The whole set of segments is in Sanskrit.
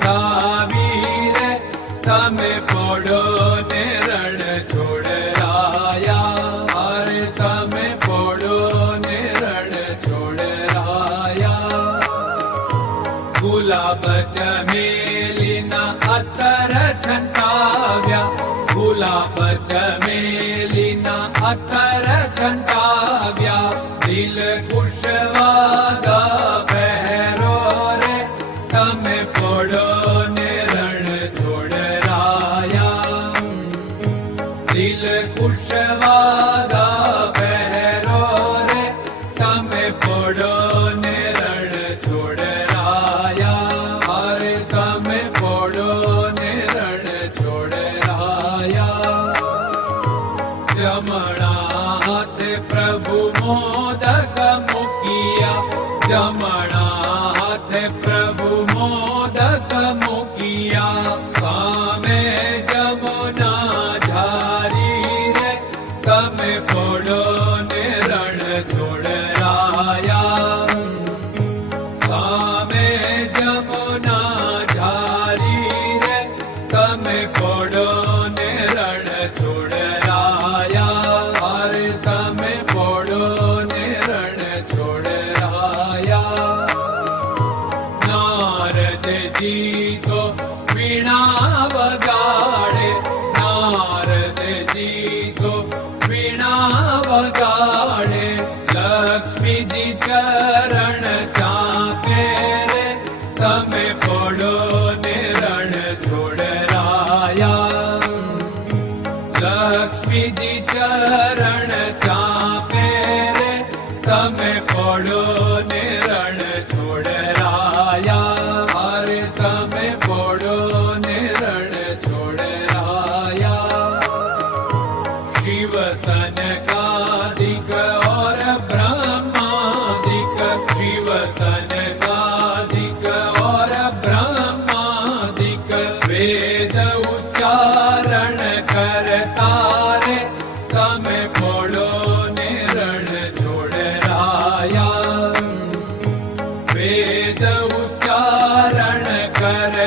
छावी रे तम पोड़ो ने रण छोड़ राया अरे तम पोड़ो ने रण छोड़ राया गुलाब चमेलिना अतर छंटाव्या। गुलाब दिल खुशवादा मणा You.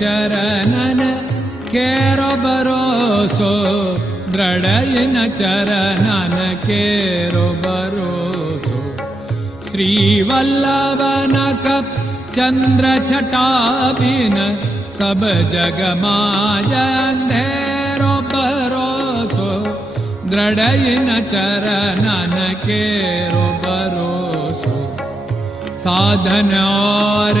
चरणन केरो भरोसो द्रडयन चरणन केरो भरोसो श्रीवल्लभ चन्द्र छटाभिन सब जगमाजेरो भरोसो चरणन केरो भरोसो साधन और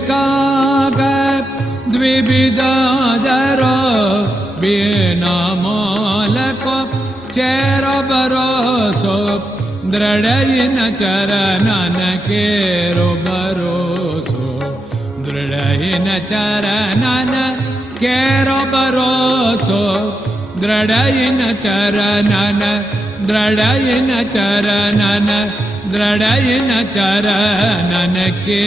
सूर्य का द्विविदादर बिना मालको चेर बरोसो दृढयिन चरणन केरो बरोसो दृढयिन चरणन केरो बरोसो दृढयिन चरणन दृढयिन चरणन दृढयिन चरणन के